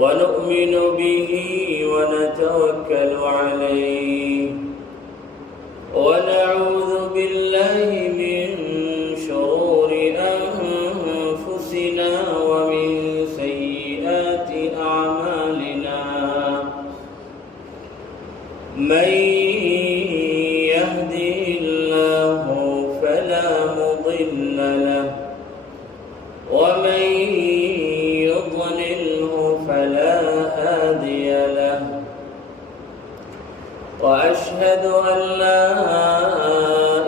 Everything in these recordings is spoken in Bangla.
ونؤمن به ونتوكل عليه ونعوذ بالله من شرور أنفسنا ومن سيئات أعمالنا من يهده الله فلا مضل له ومن يضلله فلا هادي له وأشهد أن لا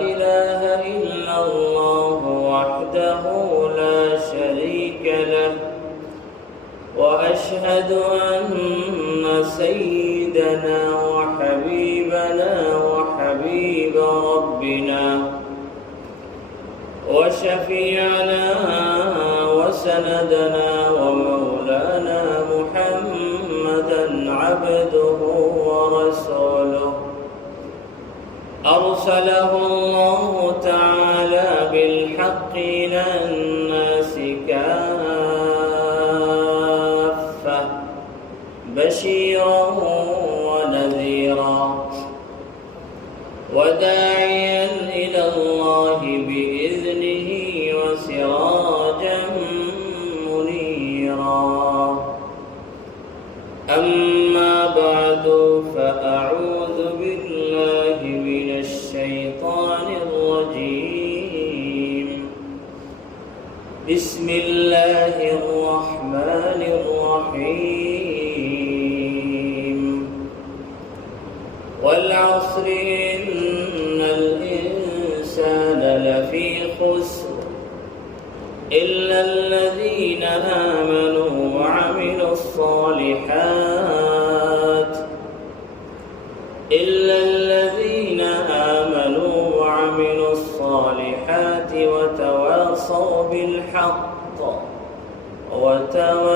إله إلا الله وحده لا شريك له وأشهد أن سيدنا وحبيبنا وحبيب ربنا وشفيعنا وسندنا ومولانا محمدا عبده ورسوله أرسله الله تعالى بالحق إلى الناس كافة بشيرا ونذيرا وداعيا إلى الله بإذنه وسراجا منيرا أما بعد فأعوذ بالله من الشيطان الرجيم بسم الله الرحمن الرحيم والعصر إن الإنسان لفي خسر إلا الذين آمنوا وعملوا الصالحات وتواصوا بالحق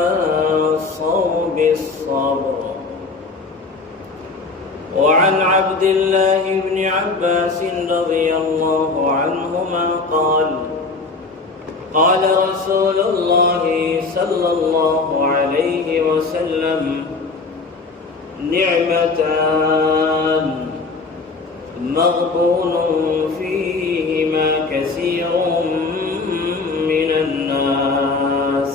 وتواصوا بالصبر. وعن عبد الله بن عباس رضي الله عنهما قال رسول الله صلى الله عليه وسلم نعمتان مغبون فيهما كثير من الناس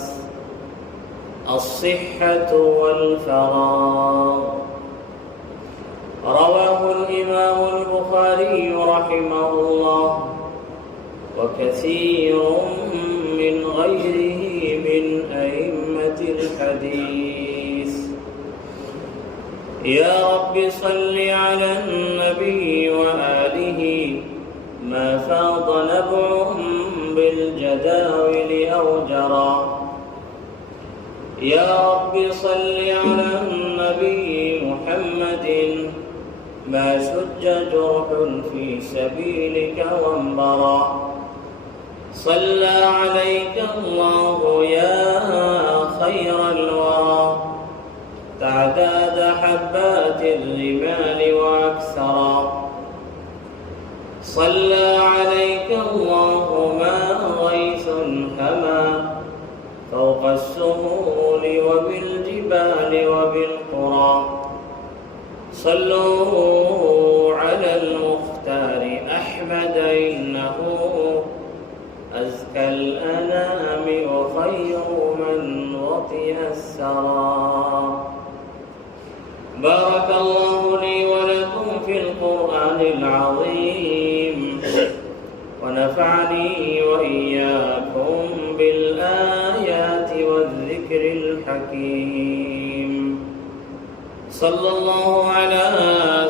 الصحة والفراغ. رواه الإمام البخاري رحمه الله وكثير من غيره من أئمة الحديث. يا رب صل على النبي وآله ما فاض نبعهم بالجداول أو جرى. يا رب صل على النبي محمد ما شج جرح في سبيلك وانبرى. صلى عليك الله يا خير الورى تعداد حبات الرمال وأكثرا. صلى عليك الله ما غيث هما فوق السهول وبالجبال وبالقرى. صلوا على المختار أحمد إنه أزكى الأنام وخير من وطئ الثرى. بارك الله لي ولكم في القرآن العظيم ونفعني وإياكم بالآيات والذكر الحكيم. صلى الله على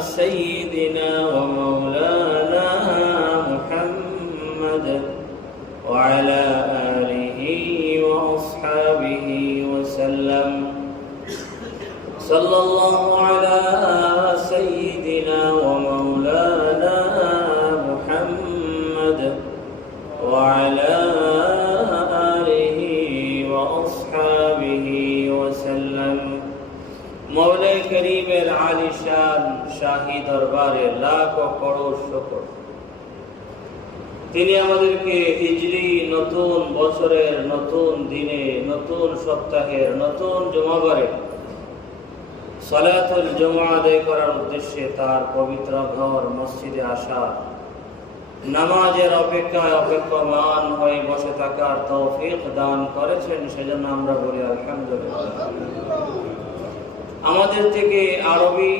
سيدنا ومولانا محمد وعلى آله وأصحابه وسلم. صلى الله على سيدنا ومولانا محمد وعلى آله وأصحابه وسلم. মওলাই করিমের আলিশান শাহী দরবারে লাখ করোড় শুকর। তিনি আমাদেরকে হিজরি নতুন বছরের নতুন দিনে নতুন সপ্তাহের নতুন জুমাবারে সালাতুল জুমআ আদায় করার উদ্দেশ্যে তার পবিত্র ঘর মসজিদে আসা, নামাজের অপেক্ষায় অপেক্ষমান হয়ে বসে থাকার তৌফিক দান করেছেন, সেজন্য আমরা বলি আলহামদুলিল্লাহ। আমাদের থেকে আরবি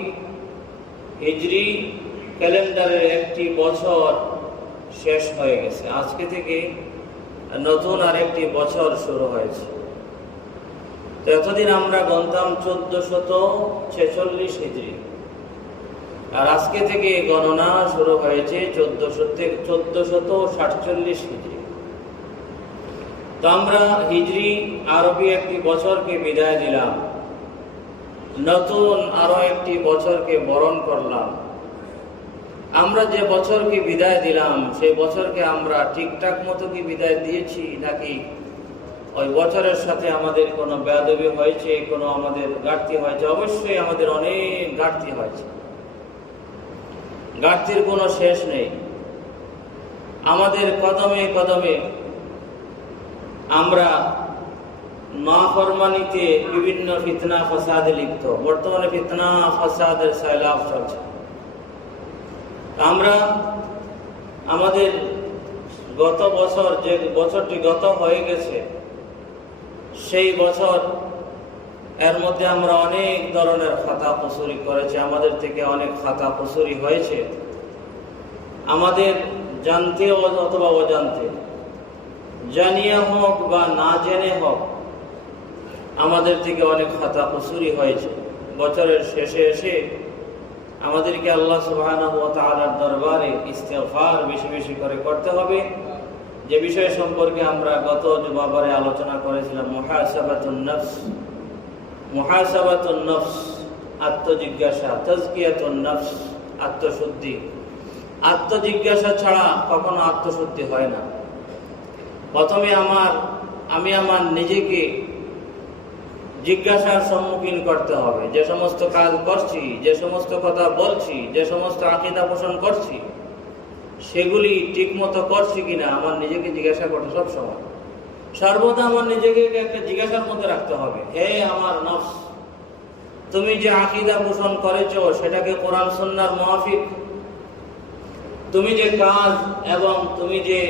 হিজরি ক্যালেন্ডারের একটি বছর শেষ হয়ে গেছে। আজকে থেকে নতুন আরেকটি বছর শুরু হয়েছে। তো এতদিন আমরা গণতাম 1446 হিজরি, আর আজকে থেকে গণনা শুরু হয়েছে 1447 হিজরি। তো আমরা হিজরি আরবি একটি বছরকে বিদায় দিলাম, নতুন আরো একটি বছরকে বরণ করলাম। আমরা যে বছরকে বিদায় দিলাম সেই বছরকে আমরা ঠিকঠাক মতো কি বিদায় দিয়েছি, নাকি ওই বছরের সাথে আমাদের কোনো বেয়াদবি হয়েছে, কোনো আমাদের ঘাটতি হয়েছে? অবশ্যই আমাদের অনেক ঘাটতি হয়েছে, ঘাটতির কোনো শেষ নেই। আমাদের কদমে কদমে আমরা নাফরমানিতে বিভিন্ন ফিতনা ফাসাদে লিপ্ত। বর্তমানে ফিতনা ফাসাদের সাইলাব চলছে। আমরা আমাদের গত বছর, যে বছরটি গত হয়ে গেছে, সেই বছর এর মধ্যে আমরা অনেক ধরনের খাতা কসুরি করেছি। আমাদের থেকে অনেক খাতা কসুরি হয়েছে, আমাদের জানতে অথবা অজান্তে, জানিয়ে হোক বা না জেনে হোক, আমাদের থেকে অনেক খাতা কসুরি হয়েছে। বছরের শেষে এসে আমাদেরকে আল্লাহ সুবহানাহু ওয়া তাআলার দরবারে ইস্তিগফার বেশি বেশি করে করতে হবে। যে বিষয় সম্পর্কে আমরা গত জুমাবারে আলোচনা করেছিলাম, মুহাসাবাতুন নফস। মুহাসাবাতুন নফস, আত্মজিজ্ঞাসা, তাজকিয়াতুন নফস, আত্মশুদ্ধি। আত্মজিজ্ঞাসা ছাড়া কখনো আত্মশুদ্ধি হয় না। প্রথমে আমি আমার নিজেকে জিজ্ঞাসার সম্মুখীন করতে হবে। যে সমস্ত কাজ করছি, যে সমস্ত কথা বলছি, যে সমস্ত আকীদা পোষণ করছি, সেগুলি ঠিক মতো করছি কিনা আমার নিজেকে জিজ্ঞাসা করতে সব সময়, সর্বদা আমার নিজেকে একটা জিজ্ঞাসার মধ্যে রাখতে হবে। হে আমার নফস, তুমি যে আকীদা পোষণ করেছো সেটাকে কোরআন সুন্নাহর মুওয়াফিক? তুমি যে কাজ এবং তুমি যে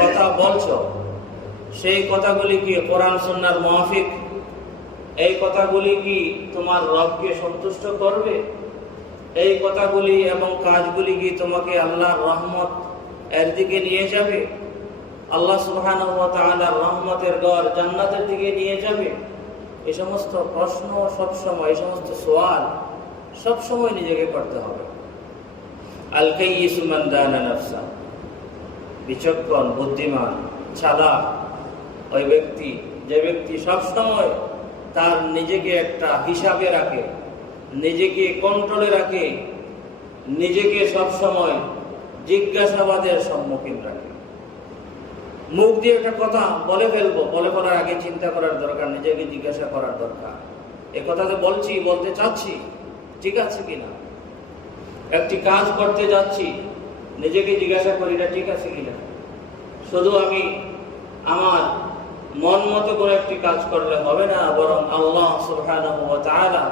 কথা বলছো সেই কথাগুলি কি কোরআন সুন্নাহর মুওয়াফিক? এই কথাগুলি কি তোমার রবকে সন্তুষ্ট করবে? এই কথাগুলি এবং কাজগুলি কি তোমাকে আল্লাহর রহমত এর দিকে নিয়ে যাবে? আল্লাহ সুবহানাহু ওয়া তাআলার রহমতের ঘর জান্নাতের দিকে নিয়ে যাবে? এই সমস্ত প্রশ্ন সবসময়, এই সমস্ত সওয়াল সবসময় নিজেকে করতে হবে। আল কাইয়িসু মান দানা নাফসা, বিচক্ষণ, বুদ্ধিমান, চালাক ওই ব্যক্তি, যে ব্যক্তি সবসময় তার নিজেকে একটা হিসাবে রাখে, নিজেকে কন্ট্রোলে রাখে, নিজেকে সবসময় জিজ্ঞাসাবাদের সম্মুখীন রাখে। মুখ দিয়ে একটা কথা বলে ফেলবো, বলে ফেলার আগে চিন্তা করার দরকার, নিজেকে জিজ্ঞাসা করার দরকার, এ কথা তো বলছি, বলতে চাচ্ছি, ঠিক আছে কিনা? একটি কাজ করতে যাচ্ছি, নিজেকে জিজ্ঞাসা করি এটা ঠিক আছে কিনা? শুধু আমি আমার মন মতো করে একটি কাজ করলে হবে না, বরং আল্লাহ সুবহানাহু ওয়া তাআলা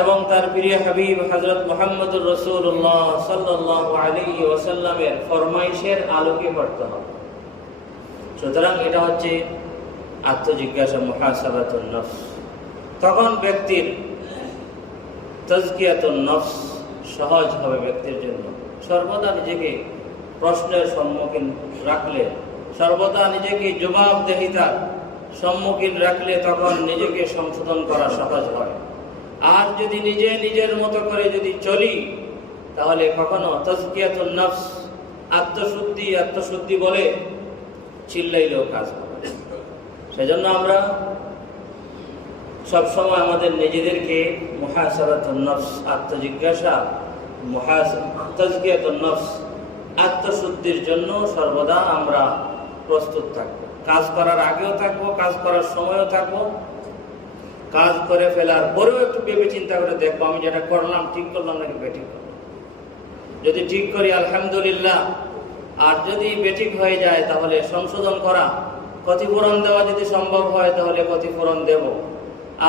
এবং তার প্রিয় হাবিব হযরত মুহাম্মদুর রাসূলুল্লাহ সাল্লাল্লাহু আলাইহি ওয়াসাল্লামের ফরমাইশের আলোকে করতে হবে। সুতরাং এটা হচ্ছে আত্মজিজ্ঞাসা, মুহাসাবাতুন নফস। তখন ব্যক্তির তাজকিয়াতুন নফস সহজ হবে ব্যক্তির জন্য। সর্বদা নিজেকে প্রশ্নের সম্মুখীন রাখলে, সর্বদা নিজেকে জবাবদেহিতার সম্মুখীন রাখলে তখন নিজেকে সংশোধন করা সহজ হয়। আর যদি নিজে নিজের মতো করে যদি চলি, তাহলে কখনো তাজকিয়াতুন নফস, আত্মশুদ্ধি বলে চিল্লাইলেও কাজ হবে। সেজন্য আমরা সবসময় আমাদের নিজেদেরকে মুহাসাবাতুন নফস, আত্মজিজ্ঞাসা, তাজকিয়াতুন নফস, আত্মশুদ্ধির জন্য সর্বদা আমরা প্রস্তুত থাকবো। কাজ করার আগেও থাকবো, কাজ করার সময়ও থাকবো, কাজ করে ফেলার পরেও একটু ভেবে চিন্তা করে দেখবো আমি যেটা করলাম ঠিক করলাম নাকি বেঠিক করলাম। যদি ঠিক করি আলহামদুলিল্লাহ, আর যদি বেঠিক হয়ে যায় তাহলে সংশোধন করা, ক্ষতিপূরণ দেওয়া যদি সম্ভব হয় তাহলে ক্ষতিপূরণ দেব।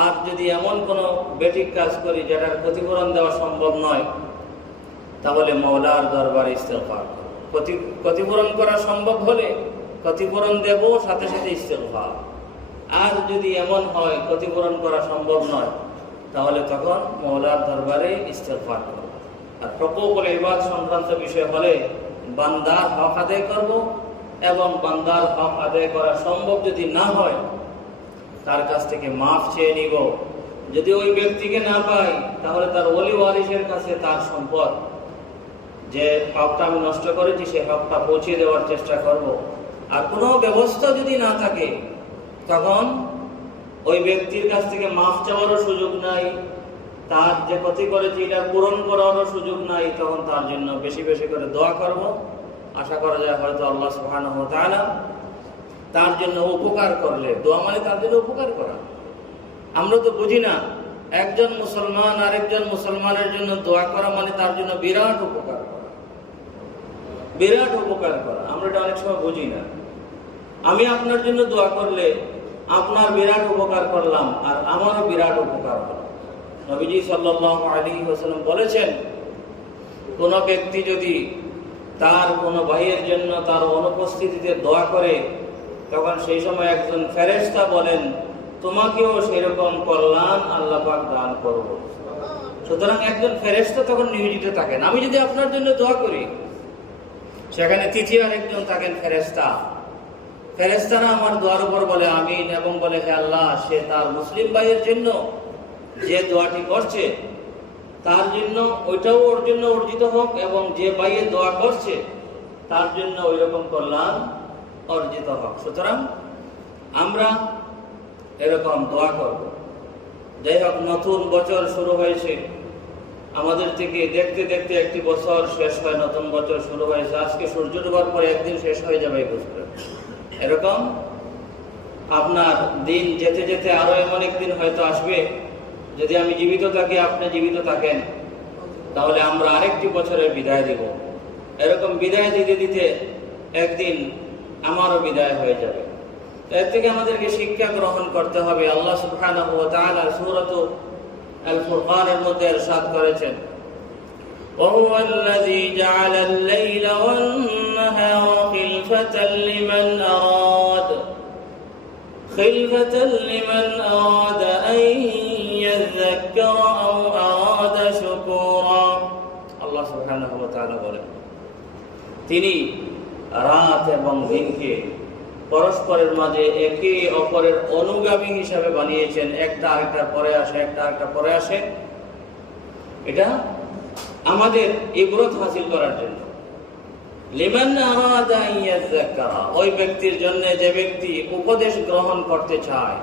আর যদি এমন কোনো বেঠিক কাজ করি যেটার ক্ষতিপূরণ দেওয়া সম্ভব নয়, তাহলে মওলার দরবারে ইস্তেগফার করব। ক্ষতিপূরণ করা সম্ভব হলে ক্ষতিপূরণ দেব, সাথে সাথে ইস্তেগফার। আর যদি এমন হয় ক্ষতিপূরণ করা সম্ভব নয়, তাহলে তখন মওলার দরবারে ইস্তেগফার করব। আর হুকুকুল ইবাদ সংক্রান্ত বিষয় হলে বান্দার হক আদায় করব, এবং বান্দার হক আদায় করা সম্ভব যদি না হয় তার কাছ থেকে মাফ চেয়ে নিব। যদি ওই ব্যক্তিকে না পাই, তাহলে তার ওলি ওয়ারিসের কাছে তার সম্পদ, যে হকটা আমি নষ্ট করেছি, সে হকটা পৌঁছে দেওয়ার চেষ্টা করব। আর কোনো ব্যবস্থা যদি না থাকে, তখন ওই ব্যক্তির কাছ থেকে মাফ চাওয়ারও সুযোগ নাই, তার যে ক্ষতি করেছে এটা পূরণ করারও সুযোগ নাই, তখন তার জন্য বেশি বেশি করে দোয়া করব। আশা করা যায় হয়তো আল্লাহ সুবহানাহু ওয়া তাআলা তার জন্য উপকার করলে, দোয়া মানে তার জন্য উপকার করা। আমরা তো বুঝি না একজন মুসলমান আরেকজন মুসলমানের জন্য দোয়া করা মানে তার জন্য বিরাট উপকার করা, বিরাট উপকার করা। আমরা এটা অনেক সময় বুঝি না। আমি আপনার জন্য দোয়া করলে আপনার বিরাট উপকার করলাম, আর আমারও বিরাট উপকার হলো। নবীজি সাল্লাল্লাহু আলাইহি ওয়াসাল্লাম বলেছেন, কোন ব্যক্তি যদি তার কোনো ভাইয়ের জন্য তার অনুপস্থিতিতে দোয়া করে, তখন সেই সময় একজন ফেরেশতা বলেন, তোমাকেও সেরকম কল্যাণ আল্লাহ পাক দান করব। সুতরাং একজন ফেরেশতা তখন নিয়োজিত থাকেন। আমি যদি আপনার জন্য দোয়া করি, সেখানে তৃতীয় আরেকজন থাকেন ফেরেশতা। ফেরেশতারা আমার দোয়ার উপর বলে আমিন, এবং বলে হে আল্লাহ, সে তার মুসলিম ভাইয়ের জন্য যে দোয়াটি করছে তার জন্য ওইটাও ওর জন্য অর্জিত হোক, এবং যে ভাইয়ের দোয়া করছে তার জন্য ওই রকম কল্যাণ অর্জিত হোক। সুতরাং আমরা এরকম দোয়া করব। যাই হোক, নতুন বছর শুরু হয়েছে আমাদের থেকে, দেখতে দেখতে একটি বছর শেষ হয়, নতুন বছর শুরু হয়েছে। আজকে সূর্য ডোবার পরে একদিন শেষ হয়ে যাবে এই বছর। এরকম আপনার দিন যেতে যেতে আরো এমন একদিন হয়তো আসবে, যদি আমি জীবিত থাকি, আপনি জীবিত থাকেন, তাহলে আমরা আরেকটি বছরের বিদায় দিব। এরকম বিদায় দিতে দিতে একদিন আমারও বিদায় হয়ে যাবে। এর থেকে আমাদেরকে শিক্ষা গ্রহণ করতে হবে। আল্লাহ সুবহানাহু ওয়া তাআলা সূরাত আল ফুরকানের মধ্যে ইরশাদ করেছেন, وهو الذي جعل الليل والنهار خلفة لمن أراد أن يذكر أو أراد شكورا। আল্লাহ সুবহানাহু ওয়া তাআলা বলেন, তিনি রাত এবং দিনকে পরস্পরের মাঝে একে অপরের অনুগামী হিসাবে বানিয়েছেন। একটা আরেকটা পরে আসে, একটা আরেকটা পরে আসে। এটা আমাদের ইবরত হাসিল করার জন্য। লিমান আরাদা আন ইয়াযাক্কারা, ওই ব্যক্তির জন্য যে ব্যক্তি উপদেশ গ্রহণ করতে চায়,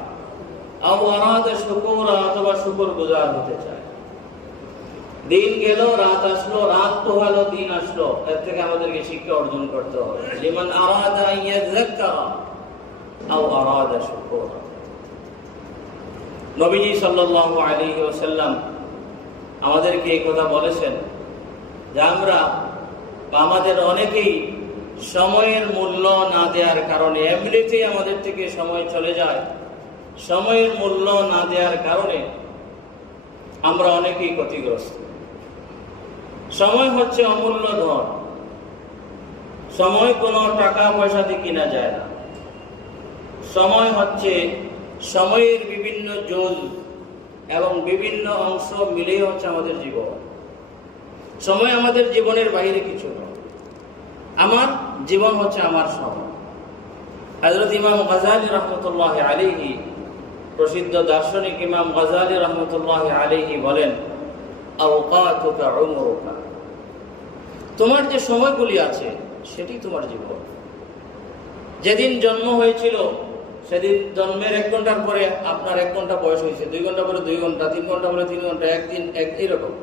আও আরাদা শুকুরা, অথবা শুকরগুজার হতে চায়। দিন গেল, রাত আসলো, রাত পোহালো, দিন আসলো। এর থেকে আমাদেরকে শিক্ষা অর্জন করতে হবে। লিমান আরাদা আন ইয়াযাক্কারা আও আরাদা শুকুরা। নবীজি সাল্লাল্লাহু আলাইহি ওয়াসাল্লাম আমাদেরকে এই কথা বলেছেন যে আমরা আমাদের অনেকেই সময়ের মূল্য না দেওয়ার কারণে, এমনিতেই আমাদের থেকে সময় চলে যায়, সময়ের মূল্য না দেওয়ার কারণে আমরা অনেকেই ক্ষতিগ্রস্ত। সময় হচ্ছে অমূল্য ধন। সময় কোনো টাকা পয়সা দিয়ে কিনা যায় না। সময় হচ্ছে সময়ের বিভিন্ন জুজ এবং বিভিন্ন অংশ মিলেই হচ্ছে আমাদের জীবন। সময় আমাদের জীবনের বাইরে কিছু নয়। আমার জীবন হচ্ছে আমার সময়। হযরত ইমাম গাযালী রাহমাতুল্লাহি আলাইহি, প্রসিদ্ধ দার্শনিক ইমাম গাযালী রাহমাতুল্লাহি আলাইহি বলেন, আওকাতুকা উমরুকা, তোমার যে সময়গুলি আছে সেটি তোমার জীবন। যেদিন জন্ম হয়েছিল সেদিন জন্মের 1 ঘন্টার পরে আপনার 1 ঘন্টা বয়স হয়েছে, 2 ঘন্টা পরে 2 ঘন্টা, 3 ঘন্টা পরে 3 ঘন্টা, একদিন এইরকম।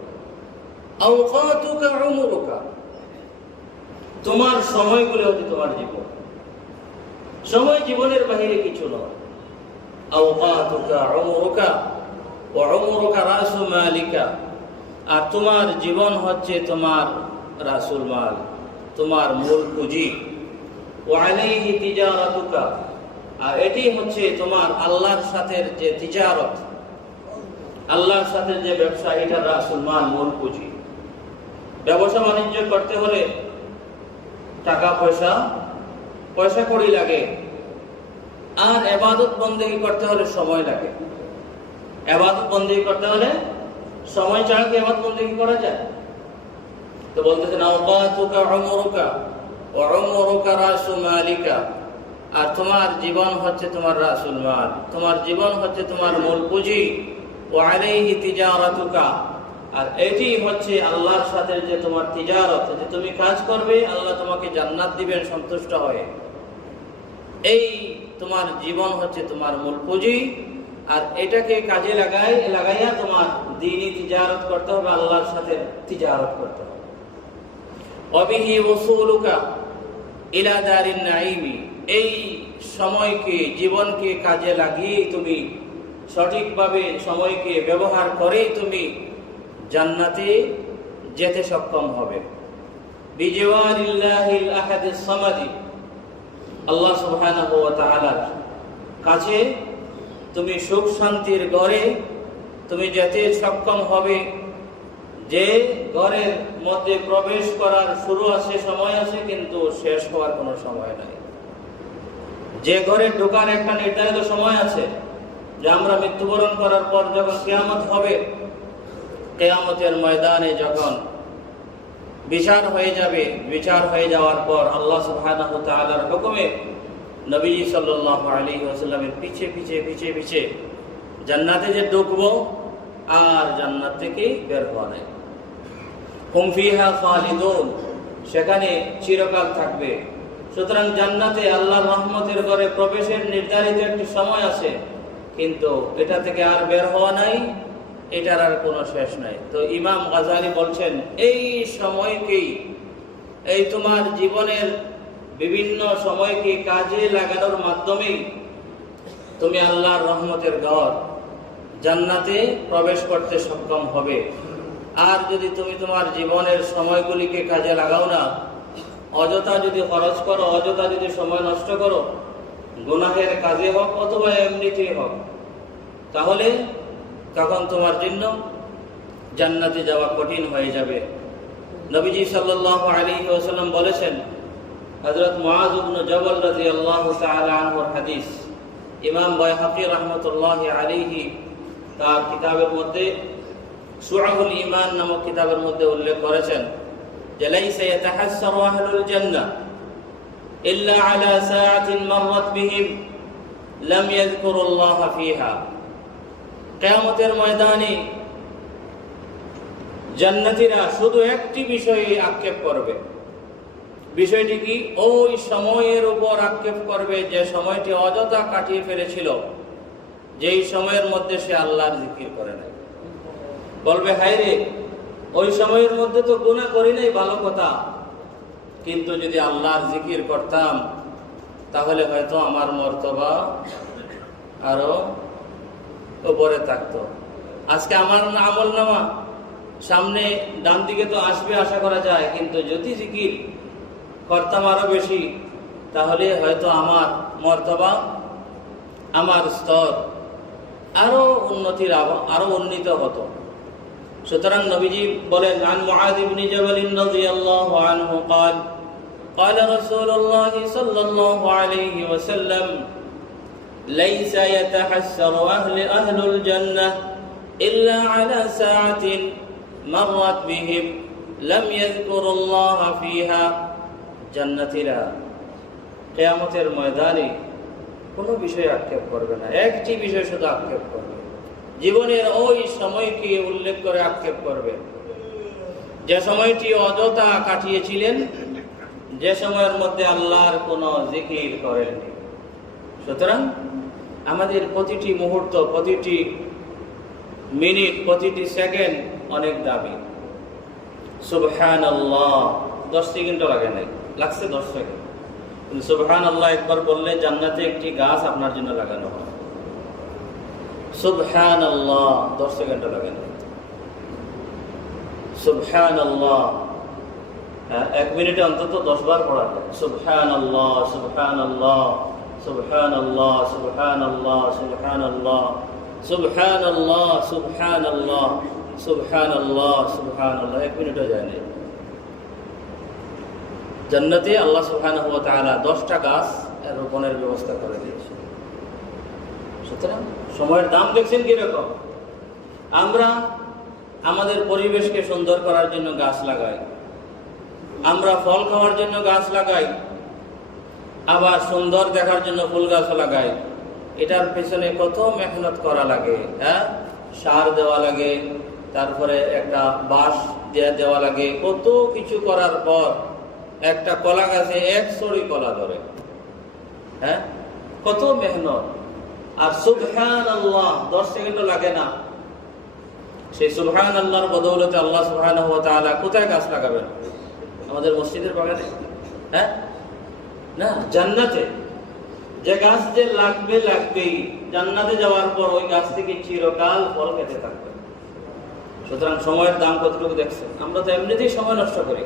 আওকাতুকা উমরুকা, তোমার সময়গুলো হচ্ছে তোমার জীবন। সময় জীবনের বাহিরে কিছু নয়। আওকাতুকা উমরুকা ওয়া উমরুকা রাসু মালিকা, আর তোমার জীবন হচ্ছে তোমার রাসুল মাল, তোমার মূল পুঁজি। ওয়া আলাইহি তিজারাতুকা, আর এটি হচ্ছে তোমার আল্লাহর সাথে যে তিজারত, আল্লাহর সাথে যে ব্যবসা, এটা রাসুল মাল, মূল পুঁজি। ব্যবসা বাণিজ্য করতে হলে টাকা পয়সা কড়ি লাগে, আর ইবাদত বন্দেগী করতে হলে সময় লাগে। ইবাদত বন্দেগী করতে হলে সময় ছাড়া কি ইবাদত বন্দেগী করা যায়? তো বলতেছেন আওকাতুকা উমরুকা ওয়া উমরুকা রাসু মালিকা, আর তোমার জীবন হচ্ছে তোমার রাসুল মাল, তোমার জীবন হচ্ছে তোমার মূল পুঁজি। ওয়া আলাইহি তিজারাতুকা, আর এটি হচ্ছে আল্লাহর সাথে যে তোমার তিজারত, যে তুমি কাজ করবে, আল্লাহ তোমাকে জান্নাত দিবেন সন্তুষ্ট হয়ে। এই তোমার জীবন হচ্ছে তোমার মূল পুঁজি, আর এটাকে কাজে লাগাইয়া তোমার দ্বীনি তিজারত করতে হবে, আল্লাহর সাথে তিজারত করতে হবে। ওয়াবিহি ওয়াসুলুকা ইলা দারিন নাঈমি, এই সময়কে, জীবনকে কাজে লাগিয়ে তুমি সঠিকভাবে সময়কে ব্যবহার করে তুমি জান্নাতে যেতে সক্ষম হবে। বিজওয়ারিল্লাহিল আহাদিস সামাদি, আল্লাহ সুবহানাহু ওয়া তাআলার কাছে তুমি সুখ শান্তির ঘরে তুমি যেতে সক্ষম হবে, যে ঘরের মধ্যে প্রবেশ করার শুরু আছে, সময় আছে, কিন্তু শেষ হওয়ার কোনো সময় নাই। যে ঘরে ঢোকার একটা নির্ধারিত সময় আছে, যে আমরা মৃত্যুবরণ করার পর যখন কিয়ামত হবে, কিয়ামতের ময়দানে যখন বিচার হয়ে যাবে, বিচার হয়ে যাওয়ার পর আল্লাহ সুবহানাহু ওয়া তাআলার হুকুমে নবীজি সাল্লাল্লাহু আলাইহি ওয়াসাল্লামের পিছে পিছে পিছে পিছে জান্নাতে যে ঢুকবো, আর জান্নাত থেকে বের হওয়া নাই। হুম ফিহা খালিদুন, সেখানে চিরকাল থাকবে। সুতরাং জান্নাতে আল্লাহর রহমতের ঘরে প্রবেশের নির্ধারিত একটি সময় আছে, কিন্তু এটা থেকে আর বের হওয়া নাই, এটার আর কোনো শেষ নাই। তো ইমাম গাজালি বলছেন, এই সময়কেই, এই তোমার জীবনের বিভিন্ন সময়কে কাজে লাগানোর মাধ্যমেই তুমি আল্লাহর রহমতের ঘর জান্নাতে প্রবেশ করতে সক্ষম হবে। আর যদি তুমি তোমার জীবনের সময়গুলিকে কাজে লাগাও না, অযথা যদি খরচ করো, অযথা যদি সময় নষ্ট করো, গুনাহের কাজে হোক অথবা এমনিতেই হোক, তাহলে তখন তোমার জন্য জান্নাতে যাওয়া কঠিন হয়ে যাবে। নবীজি সাল্লাল্লাহু আলাইহি ওয়াসাল্লাম বলেছেন, হযরত মুআয ইবনে জাবাল রাদিয়াল্লাহু তাআলা আনহুর হাদিস, ইমাম বাইহাকী রাহমাতুল্লাহি আলাইহি তার কিতাবের মধ্যে শুআবুল ঈমান নামক কিতাবের মধ্যে উল্লেখ করেছেন যে লাইসা ইয়াতাহাসসারু আহলুল জান্নাহ ইল্লা আলা সাআতিন মাররাত বিহিম লাম ইয়াযকুরুল্লাহ ফিহা। কিয়ামতের ময়দানে জান্নাতীরা শুধু একটি বিষয়ে আক্ষেপ করবে। বিষয়টি কি? ওই সময়ের উপর আক্ষেপ করবে যে সময়টি অযথা কাটিয়ে ফেলেছিল, যেই সময়ের মধ্যে সে আল্লাহর জিকির করে নাই। বলবে, হায় রে, ওই সময়ের মধ্যে তো গুনাহ করি নাই, ভালো কথা, কিন্তু যদি আল্লাহর জিকির করতাম তাহলে হয়তো আমার মর্তবা আরো উপরে থাকতো। আজকে আমার আমলনামা সামনে ডান দিকে তো আসবে আশা করা যায়, কিন্তু যদি জিকির করতাম আরো বেশি, তাহলে হয়তো আমার মর্তবা, আমার স্তর আরো উন্নীত হতো। সুতরাং নবীজি বলেন, আন মুআয ইবনে জাবাল রাদিয়াল্লাহু আনহু قال قال رسول الله صلى الله عليه وسلم ليس يتحسر أهل الجنة إلا على ساعة مرت بهم لم يذكروا الله فيها। জান্নাতীরা কিয়ামতের ময়দানে কোনো বিষয়ে আক্ষেপ করবে না, একটি বিষয় শুধু আক্ষেপ করবে, জীবনের ওই সময়কে উল্লেখ করে আক্ষেপ করবে, যে সময়টি অযথা কাটিয়েছিলেন, যে সময়ের মধ্যে আল্লাহর কোনো জিকির করেননি। সুতরাং আমাদের প্রতিটি মুহূর্ত, প্রতিটি মিনিট, প্রতিটি সেকেন্ড অনেক দামি। সুবহানাল্লাহ 10 সেকেন্ডও লাগে নাই, লাগছে 10 সেকেন্ড, কিন্তু সুবহানাল্লাহ একবার বললে জান্নাতে একটি গাছ আপনার জন্য লাগানো হয়। সুবহানাল্লাহ 10 সেকেন্ডও লাগে না। সুবহানাল্লাহ 1 মিনিটে অন্তত 10 বার পড়া যায়। সুবহানাল্লাহ সুবহানাল্লাহ সুবহানাল্লাহ সুবহানাল্লাহ সুবহানাল্লাহ সুবহানাল্লাহ সুবহানাল্লাহ সুবহানাল্লাহ সুবহানাল্লাহ, 1 মিনিটও যায় না। জান্নাতে আল্লাহ সুবহানাহু ওয়া তাআলা 10টা গাছ রোপণের ব্যবস্থা করে দিয়েছে। সুতরাং সময়ের দাম দেখছেন কিরকম। আমরা আমাদের পরিবেশকে সুন্দর করার জন্য গাছ লাগাই, আমরা ফল খাওয়ার জন্য গাছ লাগাই, আবার সুন্দর দেখার জন্য ফুল গাছ লাগাই। এটার পেছনে কত মেহনত করা লাগে, হ্যাঁ, সার দেওয়া লাগে, তারপরে একটা বাঁশ দেওয়া লাগে, কত কিছু করার পর একটা কলা গাছে 1 ছড়ি কলা ধরে, হ্যাঁ, কত মেহনত। আর সুবহানাল্লাহ 10 সেকেন্ডও লাগে না। সেই সুবহানাল্লাহর বদৌলতে আল্লাহ সুবহানাহু ওয়া তাআলা কোথায় গাছ লাগাবেন? আমাদের মসজিদের বাগানে, হ্যাঁ, না, জান্নাতে। যে গাছ যে লাগবেই, জান্নাতে যাওয়ার পর ওই গাছ থেকে চিরকাল ফল খেতে থাকবে। সুতরাং সময়ের দাম কতটুকু দেখছেন। আমরা তো এমনিতেই সময় নষ্ট করি।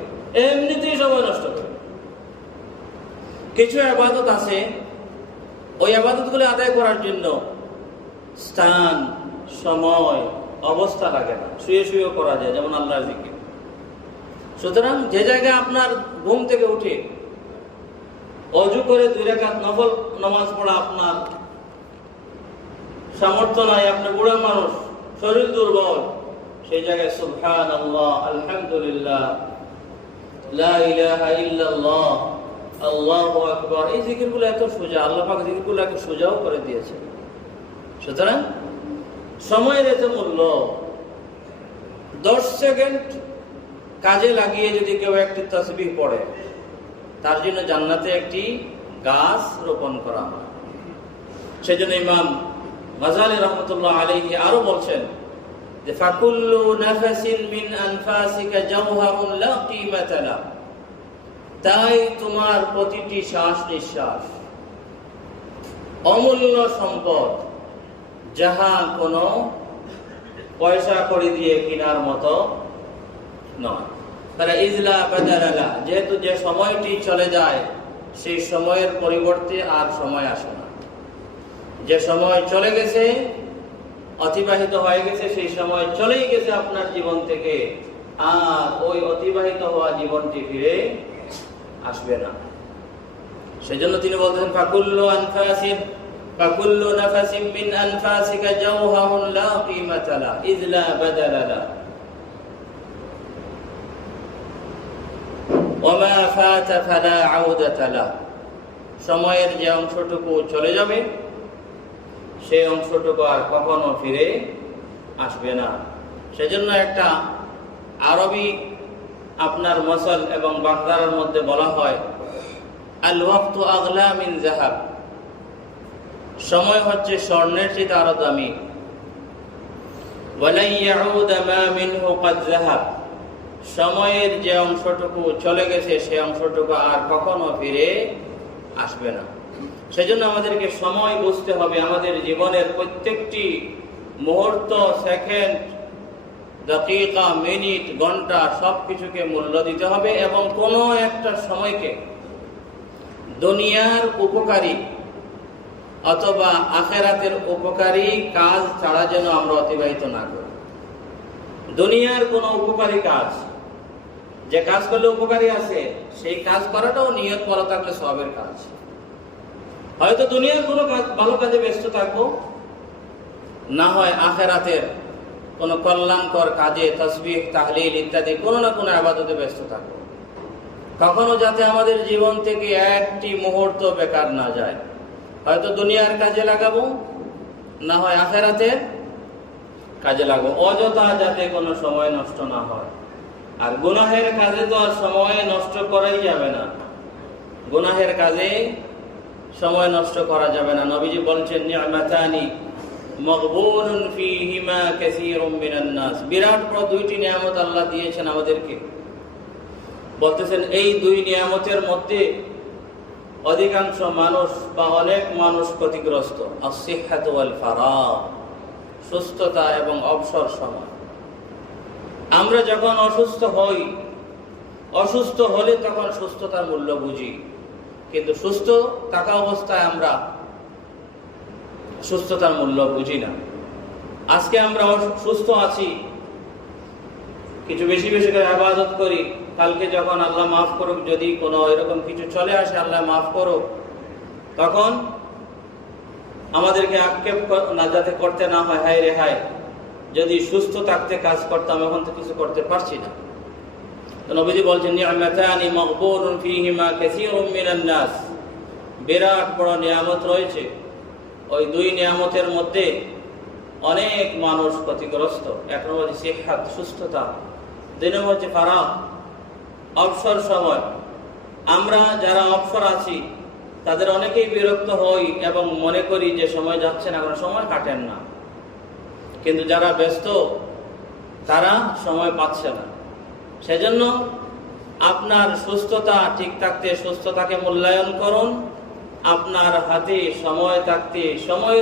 কিছু ইবাদত আছে, ওই ইবাদতগুলো আদায় করার জন্য স্থান, সময়, অবস্থা লাগে না, শুয়ে করা যায়, যেমন আল্লাহর জিকির। সুতরাং যে জায়গায় আপনার ঘুম থেকে উঠে অজু করে 2 রাকাত নফল নামাজ পড়া আপনার সামর্থ্য নাই, আপনি বুড়া মানুষ, শরীর দুর্বল, সেই জায়গায় সুবহানাল্লাহ, আলহামদুলিল্লাহ, লা ইলাহা ইল্লাল্লাহ, আল্লাহু আকবার, এই জিকিরগুলো এত সোজা। আল্লাহ পাক জিকিরগুলো এত সোজাও করে দিয়েছে। সুতরাং সময়ের এত মূল্য। 10 সেকেন্ড কাজে লাগিয়ে যদি কেউ একটি তাসবিহ পড়ে, তার জন্য জান্নাতে একটি গাছ রোপণ করা হয়। সেজন্য ইমাম গাযালী রাহমাতুল্লাহ আলাইহি আরো বলছেন যে ফাকুল্লু নাফাসিন মিন আনফাসিকা জাওহারুন লা কিমাতা লা, তাই তোমার প্রতিটি শ্বাস নিঃশ্বাস অমূল্য সম্পদ, যাহা কোনো পয়সা কড়ি দিয়ে কেনার মতো নয়। তারা ইজলা বাদালালা, যেহেতু যে সময়টি চলে যায় সেই সময়ের পরিবর্তে আর সময় আসে না। যে সময় চলে গেছে, অতিবাহিত হয়ে গেছে, সেই সময় চলেই গেছে আপনার জীবন থেকে, আর ওই অতিবাহিত হওয়া জীবনটি ফিরে আসবে না। সেজন্য তিনি বলতেন ফাকুল্লু নাফাসিন মিন আনফাসিকা জাওহারুন লা কিমাতা লা ইজলা বাদালালা ওমা ফাতা ফালা আউদাতা লা, সময়ের যে অংশটুকু চলে যাবে সেই অংশটুকু আর কখনো ফিরে আসবে না। সেজন্য একটা আরবি আপনার মসল এবং বাগদারার মধ্যে বলা হয় আল ওয়াক্তু আগলা মিন যাহাব, সময় হচ্ছে স্বর্ণের চেয়ে আরো দামি। ওয়ালাই ইয়াউদ মা মিনহু ক্বাদ যাহাব, সময়ের যে অংশটুকু চলে গেছে সেই অংশটুকু আর কখনো ফিরে আসবে না। সেজন্য আমাদেরকে সময় বুঝতে হবে। আমাদের জীবনের প্রত্যেকটি মুহূর্ত, সেকেন্ড, দাকিকা, মিনিট, ঘন্টা সবকিছুকে মূল্য দিতে হবে এবং কোনো একটা সময়কে দুনিয়ার উপকারী অথবা আখিরাতের উপকারী কাজ ছাড়া যেন আমরা অতিবাহিত না করি। দুনিয়ার কোনো উপকারী কাজ, যে কাজ করলে উপকারী আছে, সেই কাজ করাটাও নিয়ত করা থাকলে সওয়াবের কাজ। হয়তো দুনিয়ার কোনো কাজ, ভালো কাজে ব্যস্ত থাকবো, না হয় আখিরাতের কোনো কল্যাণকর কাজে, তাসবিহ, তাহলিল ইত্যাদি কোনো না কোনো ইবাদতে ব্যস্ত থাকবো। কখনো যাতে আমাদের জীবন থেকে একটি মুহূর্ত বেকার না যায়। হয়তো দুনিয়ার কাজে লাগাবো, না হয় আখিরাতের কাজে লাগাবো। অযথা যাতে কোনো সময় নষ্ট না হয়। আর গুনাহের কাজে তো আর সময় নষ্ট করাই যাবে না। গুনাহের কাজে সময় নষ্ট করা যাবে না। নবীজি বলছেন নি'মাতানি মাগবুনুন ফীহিমা কাসীরুম মিনান নাস, বিরাট বড় 2টি নিয়ামত আল্লাহ দিয়েছেন আমাদেরকে। বলতেছেন এই 2 নিয়ামতের মধ্যে অধিকাংশ মানুষ বা অনেক মানুষ ক্ষতিগ্রস্ত। আস-সিহহাতু ওয়াল ফারাগ, সুস্থতা এবং অবসর সময়। আমরা যখন অসুস্থ হলে তখন সুস্থতার মূল্য বুঝি, কিন্তু সুস্থ থাকা অবস্থায় আমরা সুস্থতার মূল্য বুঝি না। আজকে আমরা সুস্থ আছি, কিছু বেশি বেশি করে ইবাদত করি, কালকে যখন আল্লাহ মাফ করুক যদি কোনো এরকম কিছু চলে আসে, আল্লাহ মাফ করুক, তখন আমাদেরকে আক্ষেপ না যাতে করতে না হয়, হায় রে হায়, যদি সুস্থ থাকতে কাজ করতাম, এখন তো কিছু করতে পারছি না। তো নবীজি বলছেন, নি'মাতানি মাগবুরুন ফীহিমা কাসীরুম মিনান নাস, বিরাট বড় নিয়ামত রয়েছে, ওই দুই নিয়ামতের মধ্যে অনেক মানুষ ক্ষতিগ্রস্ত। এক নম্বর হচ্ছে সিহহাত, সুস্থতা, দুই নম্বর হচ্ছে ফারাগ, অবসর সময়। আমরা যারা অবসর আছি তাদের অনেকেই বিরক্ত হই এবং মনে করি যে সময় যাচ্ছে না, কোনো সময় কাটেন না। কিন্তু যারা ব্যস্ত তারা সময় পাচ্ছে না। সেজন্য আপনার সুস্থতা ঠিক থাকতে সুস্থতাকে মূল্যায়ন করুন, আপনার হাতে সময় থাকতে সময়